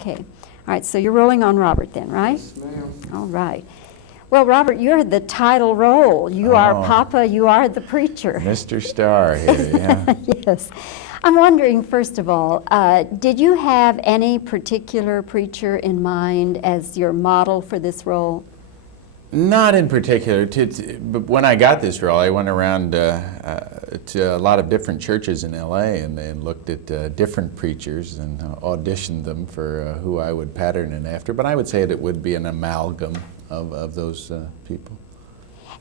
Okay. All right, so you're rolling on Robert then, right? Yes, ma'am. All right. Well, Robert, you're the title role. You are Papa, you are the preacher. Mr. Star here, yeah. Yes. I'm wondering, first of all, did you have any particular preacher in mind as your model for this role? Not in particular. But when I got this role, I went around to a lot of different churches in LA and looked at different preachers and auditioned them for who I would pattern it after. But I would say it would be an amalgam of those people.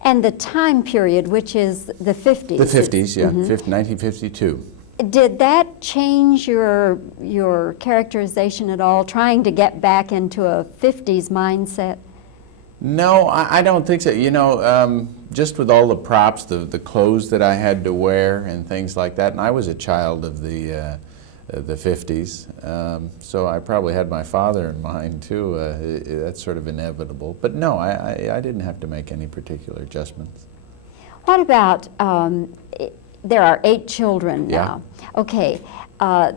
And the time period, which is the 50s. The 50s, yeah, 1952. Did that change your characterization at all, trying to get back into a 50s mindset? No, I don't think so. You know, just with all the props, the clothes that I had to wear and things like that, and I was a child of the 50s, so I probably had my father in mind too. That's sort of inevitable. But no, I didn't have to make any particular adjustments. What about, there are 8 children now. Yeah. Okay,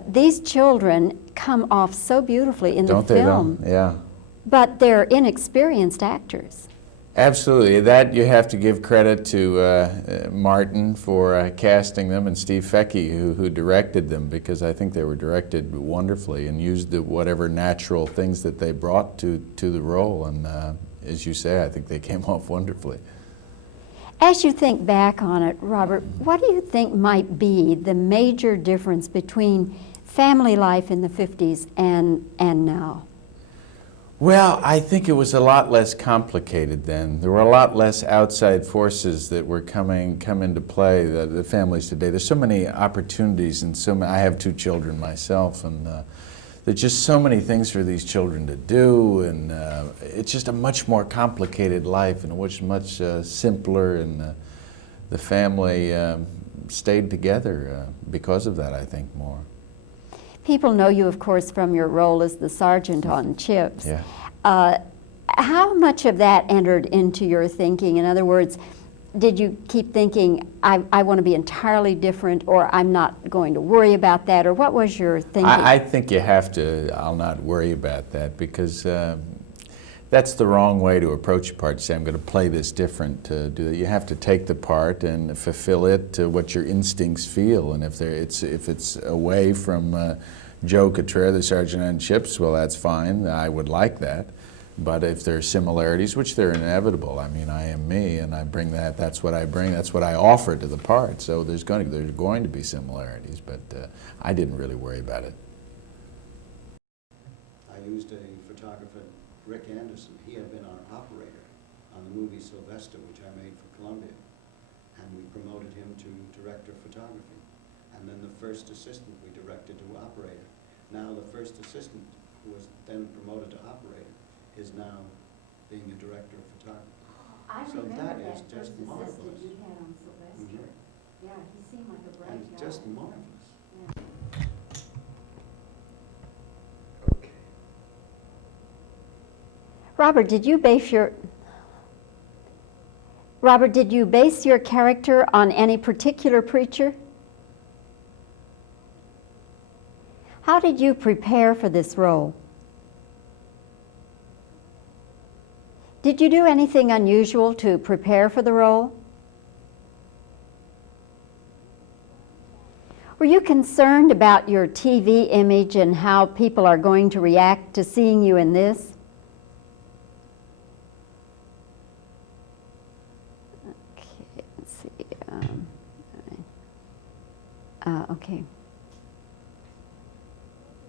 these children come off so beautifully in Don't the they, film. though? Yeah. But they're inexperienced actors. Absolutely. That you have to give credit to Martin for casting them, and Steve Fecky who directed them, because I think they were directed wonderfully and used whatever natural things that they brought to the role. And as you say, I think they came off wonderfully. As you think back on it, Robert, what do you think might be the major difference between family life in the 50s and now? Well, I think it was a lot less complicated then. There were a lot less outside forces that were come into play. The families today, there's so many opportunities, and I have 2 children myself, and there's just so many things for these children to do, and it's just a much more complicated life, and much simpler, and the family stayed together because of that, I think, more. People know you, of course, from your role as the sergeant on Chips. Yeah. How much of that entered into your thinking? In other words, did you keep thinking, I want to be entirely different, or I'm not going to worry about that, or what was your thinking? I think you have to, I'll not worry about that, because that's the wrong way to approach a part. Say, I'm going to play this different. To do that, you have to take the part and fulfill it to what your instincts feel. And if it's away from Joe Cottrell, the sergeant on Chips, well, that's fine. I would like that. But if there are similarities, which they're inevitable, I mean, I am me, and I bring that. That's what I bring. That's what I offer to the part. So there's going to be similarities, but I didn't really worry about it. I used a photographer, Rick Anderson. He had been our operator on the movie Sylvester, which I made for Columbia, and we promoted him to director of photography. And then the first assistant we directed to operator. Now the first assistant, who was then promoted to operator, is now being a director of photography. I So remember that that is just first marvelous. assistant you had on Sylvester. Yeah, he seemed like a bright And guy. just marvelous. Robert, did you base your character on any particular preacher? How did you prepare for this role? Did you do anything unusual to prepare for the role? Were you concerned about your TV image and how people are going to react to seeing you in this? Okay, let's see. Okay.